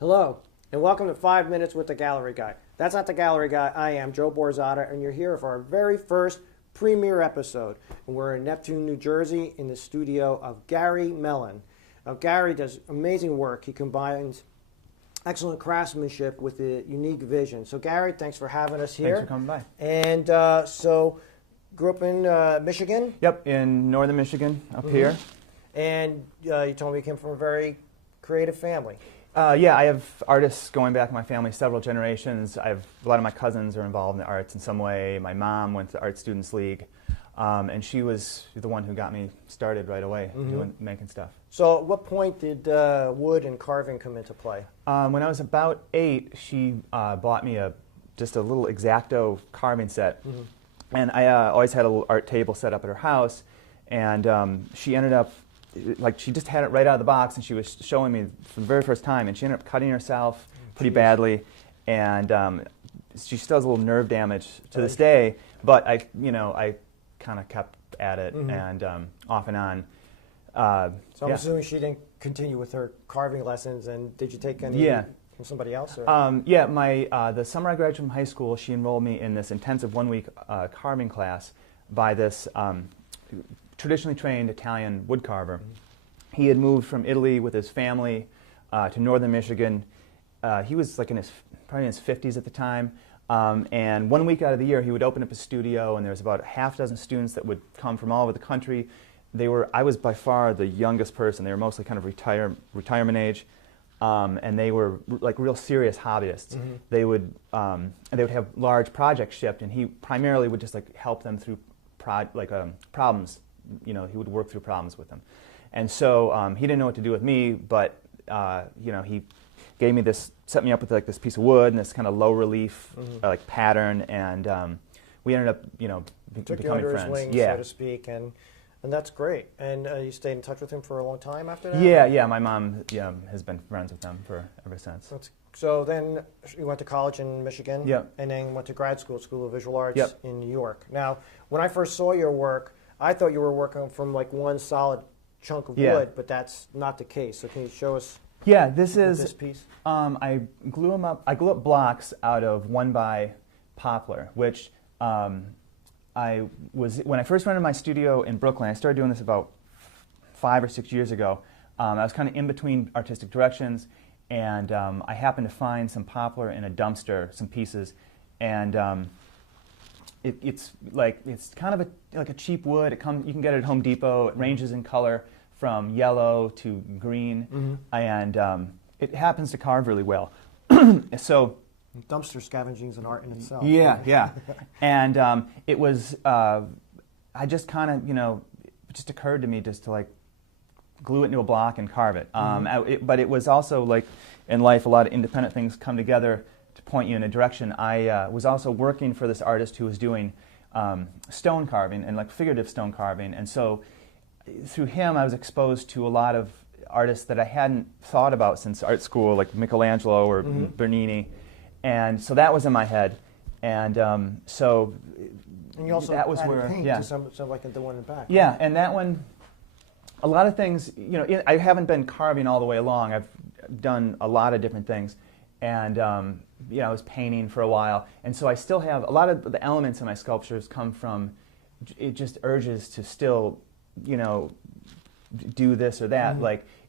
Hello, and welcome to 5 Minutes with the Gallery Guy. That's not the Gallery Guy. I am Joe Borzata, and you're here for our very first premiere episode. And we're in Neptune, New Jersey, in the studio of Gary Mellon. Now, Gary does amazing work. He combines excellent craftsmanship with a unique vision. So, Gary, thanks for having us here. Thanks for coming by. And grew up in Michigan? Yep, in northern Michigan, up here. And you told me you came from a very creative family. Yeah, I have artists going back in my family several generations. A lot of my cousins are involved in the arts in some way. My mom went to the Art Students League, and she was the one who got me started right away making stuff. So at what point did wood and carving come into play? When I was about 8, she bought me just a little X-Acto carving set. And I always had a little art table set up at her house, and she ended up, she just had it right out of the box, and she was showing me for the very first time, and she ended up cutting herself pretty badly, and she still has a little nerve damage to this day, but I kind of kept at it, and off and on. So I'm assuming she didn't continue with her carving lessons, and did you take any from somebody else? Or? Yeah, the summer I graduated from high school, she enrolled me in this intensive one-week carving class by this traditionally trained Italian wood carver. He had moved from Italy with his family to northern Michigan. He was probably in his 50s at the time. And 1 week out of the year, he would open up a studio, and there was about half a dozen students that would come from all over the country. I was by far the youngest person. They were mostly kind of retirement age. And they were like real serious hobbyists. They would have large projects shipped, and he primarily would just help them through problems. He would work through problems with them. And so he didn't know what to do with me, but he gave me set me up with this piece of wood and this kind of low relief pattern, and we ended up took you becoming under friends. his wing, so to speak, and that's great. And you stayed in touch with him for a long time after that? Yeah. My mom has been friends with them ever since. So then you went to college in Michigan, and then went to grad school, School of Visual Arts in New York. Now, when I first saw your work, I thought you were working from one solid chunk of wood, but that's not the case. So can you show us? Yeah, this piece. I glue them up. I glue up blocks out of 1x poplar, which when I first went into my studio in Brooklyn. I started doing this about 5 or 6 years ago. I was kind of in between artistic directions, and I happened to find some poplar in a dumpster, some pieces, and it's kind of a cheap wood. You can get it at Home Depot. It ranges in color from yellow to green, and it happens to carve really well. So dumpster scavenging is an art in itself. Yeah. And it was I just kind of it just occurred to me just to glue it into a block and carve it. But it was also in life, a lot of independent things come together to point you in a direction. I was also working for this artist who was doing stone carving and figurative stone carving, and so through him I was exposed to a lot of artists that I hadn't thought about since art school, like Michelangelo or Bernini, and so that was in my head, and so and you also that was added where paint to some like the one in the back. Yeah, and that one, a lot of things. I haven't been carving all the way along. I've done a lot of different things, and I was painting for a while, and so I still have a lot of the elements in my sculptures come from just urges to still, do this or that,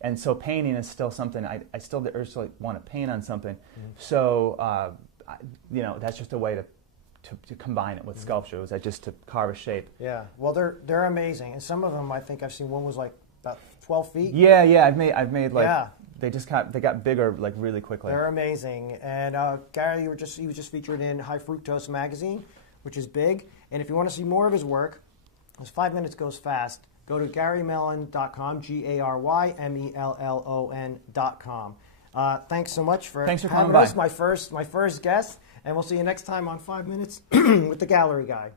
and so painting is still something I still the urge to want to paint on something. So that's just a way to combine it with sculpture. Was just to carve a shape. Yeah, well, they're amazing, and some of them I think I've seen one was about 12 feet. Yeah. I've made they got bigger really quickly. They're amazing. And Gary, he was just featured in High Fructose magazine, which is big. And if you want to see more of his work, as 5 minutes goes fast, go to GaryMellon.com, GaryMellon.com. Thanks so much for having us, my first guest, and we'll see you next time on 5 Minutes with the Gallery Guy.